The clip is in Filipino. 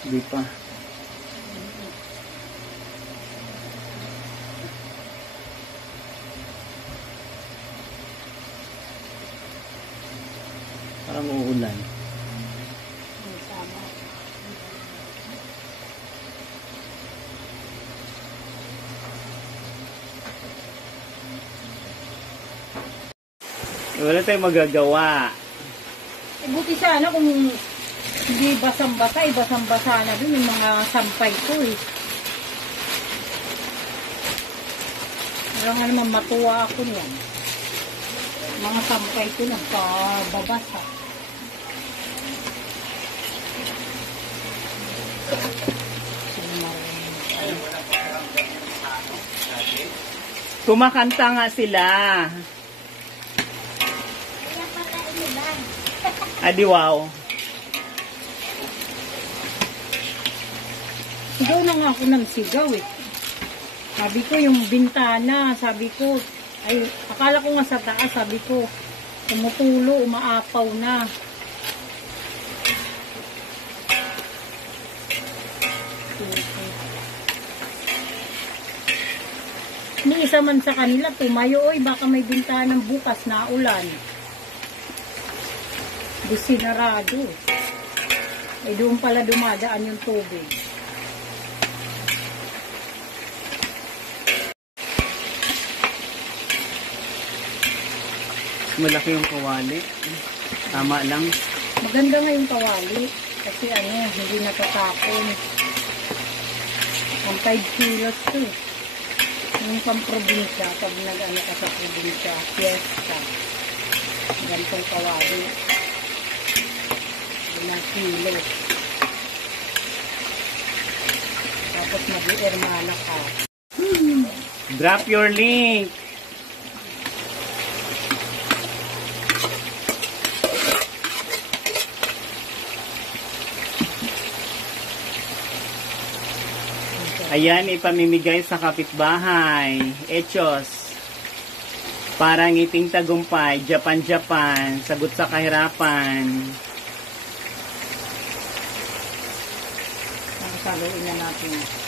Hindi pa. Parang uulan. Wala tayong magagawa. Buti sana kung hindi basang-basa, basang-basa na dun yung mga sampay ko eh. Parang nga naman matuwa ako niyan. Mga sampay ko nagpababasa. Kumakanta nga sila. Adi wow. Sigaw na nga ako ng sigaw eh. Sabi ko yung bintana, sabi ko, ay akala ko nga sa taas, sabi ko, tumutulo, umaapaw na. May isa man sa kanila, tumayo, oy, baka may bintanang bukas na ulan. Di sinarado. Eh doon pala dumadaan yung tubig. Malaki yung kawali. Tama lang. Maganda nga yung kawali. Kasi hindi natatapon. Ang 5 kilos to. Yung pang-probinsya, pag nag-ano ka sa probinsya, fiesta. Ganitong kawali. 5 kilos. Tapos mag-i-ermana ka. Drop your link. Ayan, ipamimigay sa kapitbahay. Echos. Parang ngiting tagumpay. Japan, Japan. Sagot sa kahirapan. Saluin na natin.